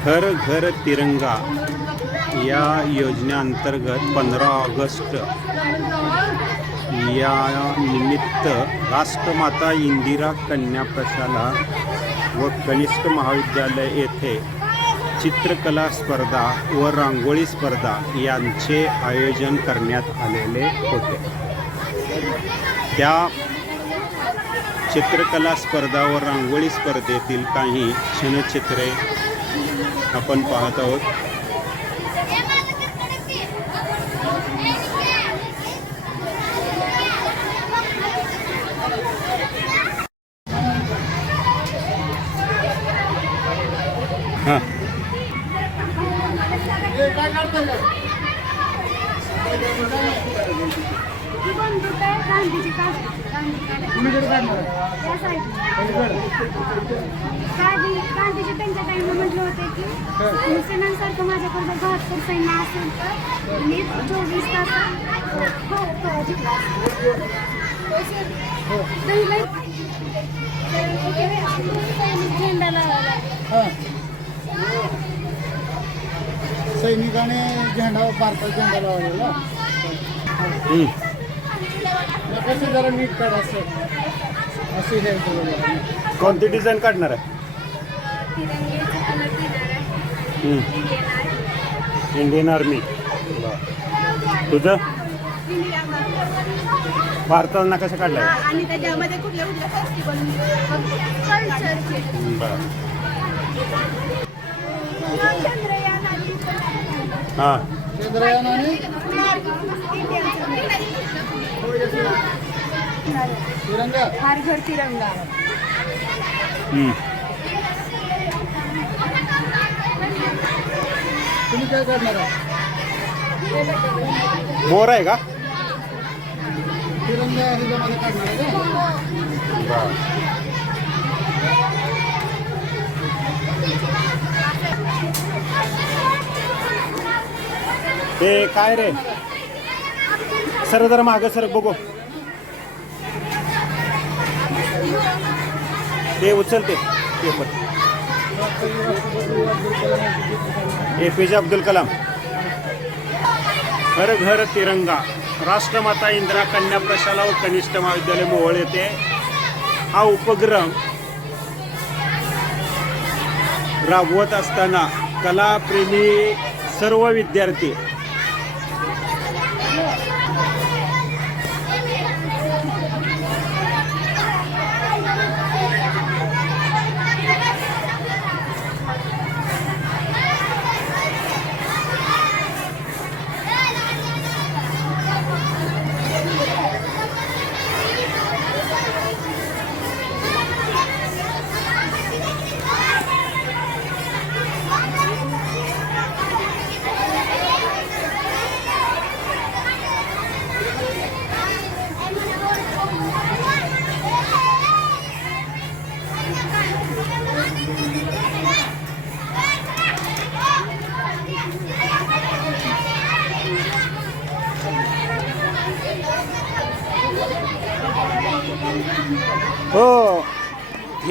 घर घर तिरंगा या योजनेअंतर्गत पंधरा ऑगस्ट या निमित्त राष्ट्रमाता इंदिरा कन्या प्रशाला व कनिष्ठ महाविद्यालय येथे चित्रकला स्पर्धा व रांगोळी स्पर्धा यांचे आयोजन करण्यात आलेले होते. त्या चित्रकला स्पर्धा व रांगोळी स्पर्धेतील काही क्षणचित्रे आपण पाहत आहोत हां ती गांधीजी त्यांच्या टाइमला म्हटलं होते की मुसलमानसारखं माझ्याकडे बहात्तर सैन्य असेल तर मी चोवीस तास झेंडा लावला सैनिकाने झेंडा भारतात झेंडा लावलेला हं. कसं जरा नीट काढ असं. असं हे कोणती डिझाईन काढणार आहे? आहे हं. इंडियन आहे इंडियन आर्मी तुझं भारताला कसं काढलं आणि त्याच्यामध्ये कुठल्या कुठल्या फेस्टिवल कल्चरचे बरं. चंद्रयान आणि हां. चंद्रयान आणि? हर घर तिरंगा. हं. तुम्ही काय करणार आहे मोर आहे का? तिरंगा ह्याच्यामध्ये काढणार आहे का? बरं. ते काय रे? सर जरा मागं सर बघू. ते उचलते पेपर. ए पी जे अब्दुल कलाम. घर घर तिरंगा. राष्ट्रमाता इंदिरा कन्या प्रशाला व कनिष्ठ महाविद्यालय मोहोळ येथे हा उपक्रम राबवत असताना कलाप्रेमी सर्व विद्यार्थी ね。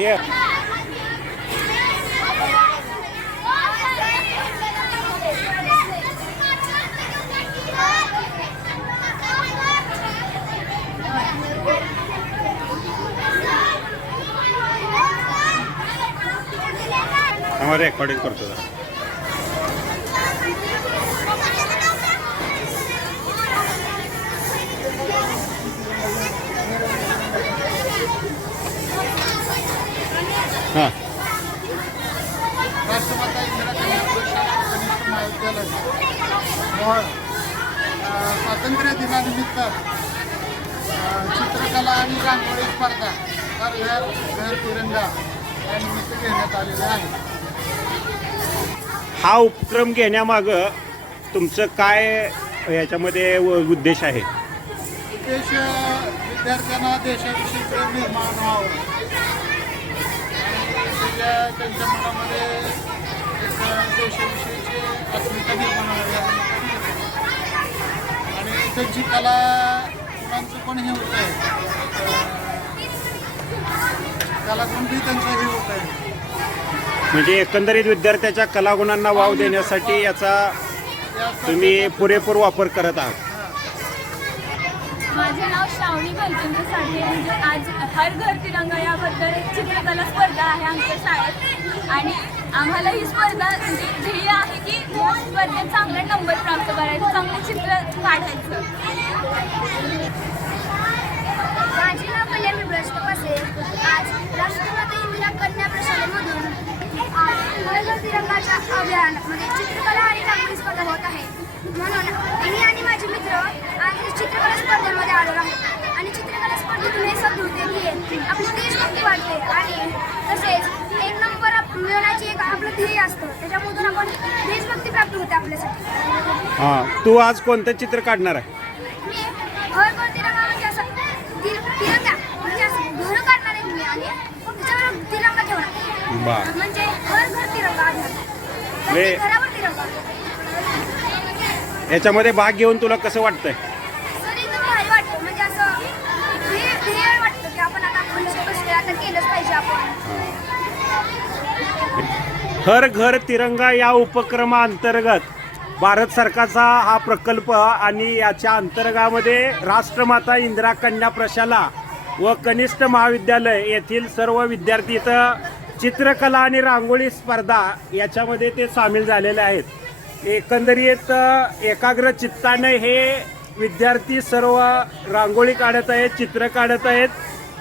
हे आम्हाला रेकॉर्डिंग करतो हां. राष्ट्रमाता इंदिरा कन्या प्रशाला कनिष्ठ महाविद्यालय मोहोळ. अं, स्वातंत्र्य दिनानिमित्त चित्रकला आणि रांगोळी स्पर्धा हर घर घर तिरंगा या निमित्त घेण्यात आलेले आहे. हा उपक्रम घेण्यामागं तुमचं काय याच्यामध्ये व- उद्देश आहे? उद्देश विद्यार्थ्यांना देशाविषयी प्रेम निर्माण व्हावं. त्याच्या मनामध्ये एक देशाविषयीची अस्मिता निर्माण व्हावी आणि त्यांची कला मुलांचं पण हे होत आहे. कलागुण बी त्यांचं हे होत आहे. म्हणजे एकंदरीत विद्यार्थ्याच्या कलागुणांना वाव देण्यासाठी याचा तुम्ही पुरेपूर वापर करत आहात. माझे नाव श्रावणी गलचंद्र साठे म्हणजे आज हर घर तिरंगा याबद्दल एक चित्रकला स्पर्धा आहे आमच्या शाळेत. आणि आम्हाला ही स्पर्धा म्हणजे ध्येय आहे की स्पर्धेत चांगला नंबर प्राप्त करायचं चांगले चित्र काढायचं. माझे नाव कल्याण भ्रष्ट आज राष्ट्रपती इंदिरा कन्या प्रशालेमधून तिरंगाच्या अभियान म्हणजे चित्रकला आणि रांगोळी स्पर्धा होत आहे. म्हणून मी आणि माझे मित्र चित्रकला स्पर्धेमध्ये आलो आहे आणि चित्रकला स्पर्धेतून हे की आपली देशभक्ती वाढते. आणि तसेच एक नंबर मिळवण्याची एक आपलं ध्येय असतं. त्याच्यामधून आपण देशभक्ती प्राप्त होते आपल्यासाठी. हां तू आज कोणतं चित्र काढणार आहे? मी म्हणजे असं तिर- तिरंगा. म्हणजे असं घर काढणार आहे मी आणि त्याच्यावर तिरंगा ठेवणार. बर. म्हणजे घर घर तिरंगा अभियान वे- प्रत्येक घरावर तिरंगा. याच्यामध्ये भाग घेऊन तुला कसं वाटतंय सर एकदम भारी वाटतं म्हणजे असं ध्येय ध्येय वाटतं की आपण आता मनुष्य कसले आता केलंच पाहिजे आपण हर घर तिरंगा या उपक्रमाअंतर्गत भारत सरकारचा हा प्रकल्प आणि याच्या अंतर्गामध्ये राष्ट्रमाता इंदिरा कन्या प्रशाला व कनिष्ठ महाविद्यालय येथील सर्व विद्यार्थी इथं चित्रकला आणि रांगोळी स्पर्धा याच्यामध्ये ते सामील झालेले आहेत. एकंदरीत एकाग्र चित्ताने हे विद्यार्थी सर्व रांगोळी काढत आहेत चित्र काढत आहेत.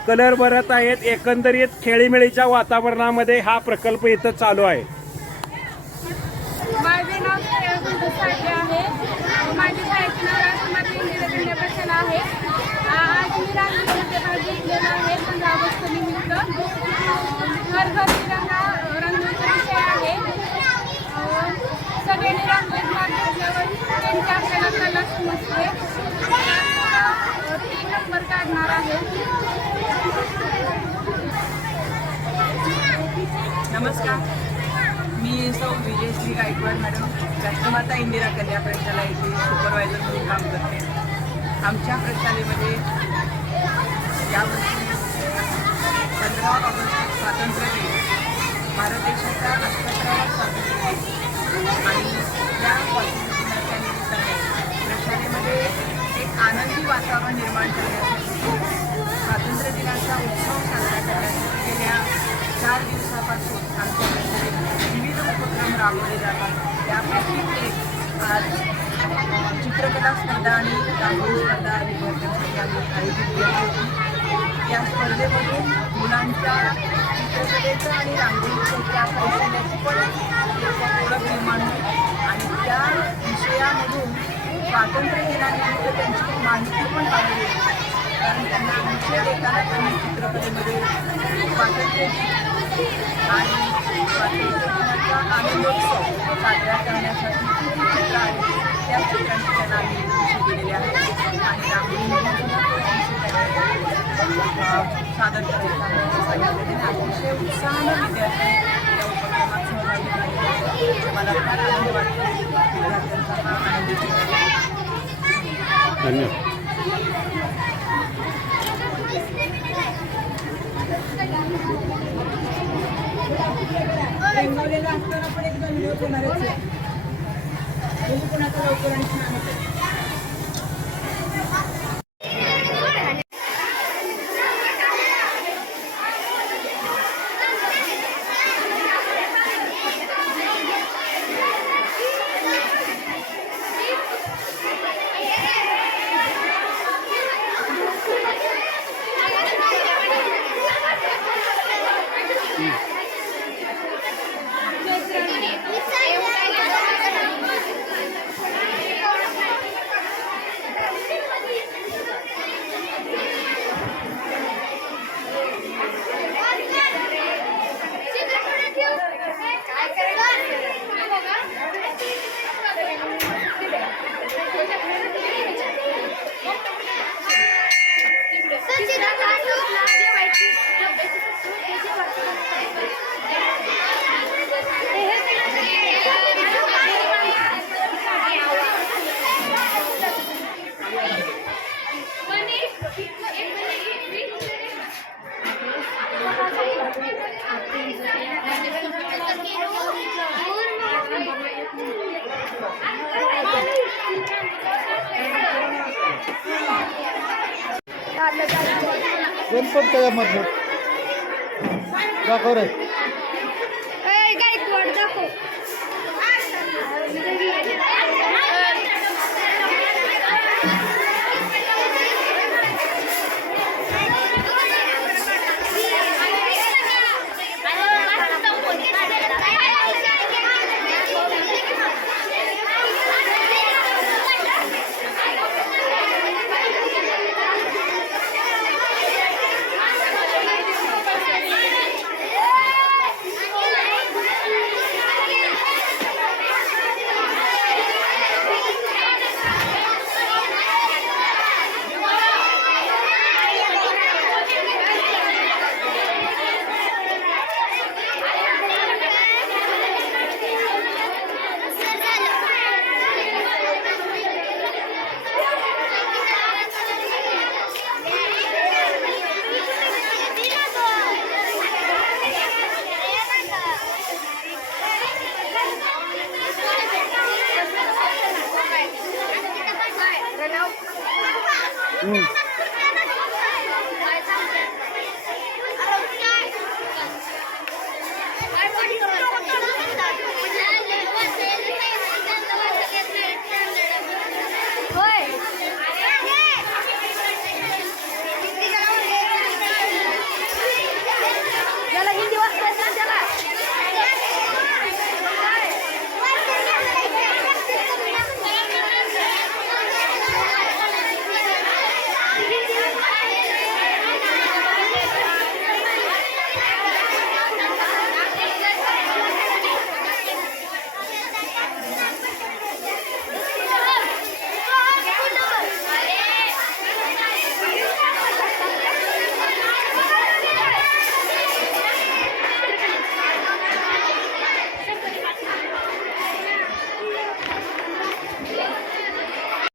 कलर भरत आहेत. एकंदरीत खेळीमेळीच्या वातावरणामध्ये हा प्रकल्प इथं चालू आहे. माझे नाव आहे. शाळेचे नाव इंदिरा आहे. आज मी रांगोळीमध्ये आहे. पंधरा ऑगस्ट निमित्त घर घर तिरंगा रंगोळीचा विषय आहे अं, सगळ्यांनी रांगोळीत भाग घेतल्यावर त्यांची आपल्याला कला समजते त्यात, अं, तीन नंबर काढणार आहे नमस्कार मी सौ विजयश्री गायकवाड मॅडम. राष्ट्रमाता इंदिरा कन्या प्रशाला येथे सुपरवायझर म्हणून काम करते. आमच्या प्रशालेमध्ये यावर्षी पंधरा ऑगस्ट स्वातंत्र्य दिन. भारत देशाचा अठ्याहत्तरावा स्वातंत्र्य दिन. आणि या स्वातंत्र्य दिनाच्या निमित्ताने प्रशालेमध्ये एक आनंदी वातावरण निर्माण करण्यासाठी स्वातंत्र्य दिनाचा उत्सव साजरा करण्यासाठी गेल्या चार दिवसापासून आमच्या राबवले जातात त्यापैकी एक आज चित्रकला स्पर्धा आणि रांगोळी स्पर्धा विद्यार्थ्यांसाठी आम्ही आयोजित केली होती. या स्पर्धेमधून मुलांच्या चित्रकलेचं आणि रांगोळीचं त्या कौशल्याची पण ओळख निर्माण होईल आणि त्या विषयामधून स्वातंत्र्य दिनानिमित्त त्यांची माहिती पण काढली जाईल कारण त्यांना विषय देताना त्यांनी चित्रकलेमध्ये स्वातंत्र्य आणि स्वातंत्र्य दिनाचा आनंदोत्सव साजरा करण्यासाठी चित्र आहेत. त्या चित्रांची त्यांना आम्ही विषय दिलेले आणि विषय सादर अतिशय उत्साहानं विद्यार्थी या उपक्रमात सहभागी मला फार आनंद वाटतो. विद्यार्थ्यांचा हा धन्यवाद. लावलेला असताना पण एकदा व्हिडिओ होणारच आहे. बघू लवकर आणि छान होतं कोण पण त्याच्यामधलं दाखव रे. Mm.